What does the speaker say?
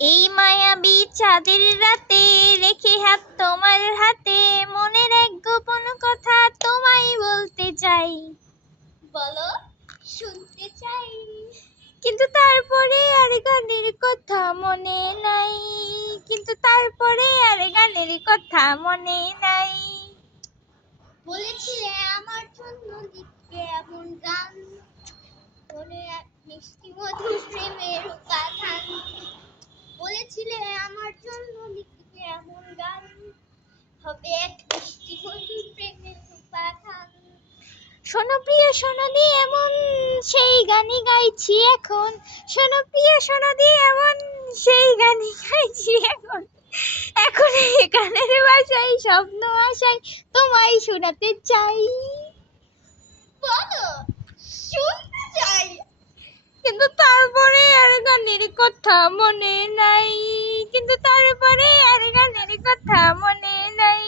এই মায়াবী চাঁদের রাতে রেখে হাত তোমার হাতে মনের এক গোপন কথা তোমায় বলতে চাই। বলো, শুনতে চাই। কিন্তু তারপরে আর গানের কথা মনে নাই, কিন্তু তারপরে আর গানের কথা মনে নাই। বলেছিলে আমার জন্য লিখবে এমন গান, মনে এক মিষ্টি মধুর প্রেমের উপাদান। বলেছিলে আমার জন্য লিখবে এমন গান, হবে এক মিষ্টি মধুর প্রেমের উপাদান। শোনো প্রিয় শোনো দি এমন সেই গানই গাইছি এখন। শোনো প্রিয় শোনো দি এমন সেই গানই গাইছি এখন। এখন এই গানের ভাষায় স্বপ্ন আশায় তোমায় শোনাতে চাই। বলো, শুনতে চাই। কিন্তু তারপরে আর গানের কথা মনে নাই, কিন্তু তারপরে আর গানের কথা মনে নাই।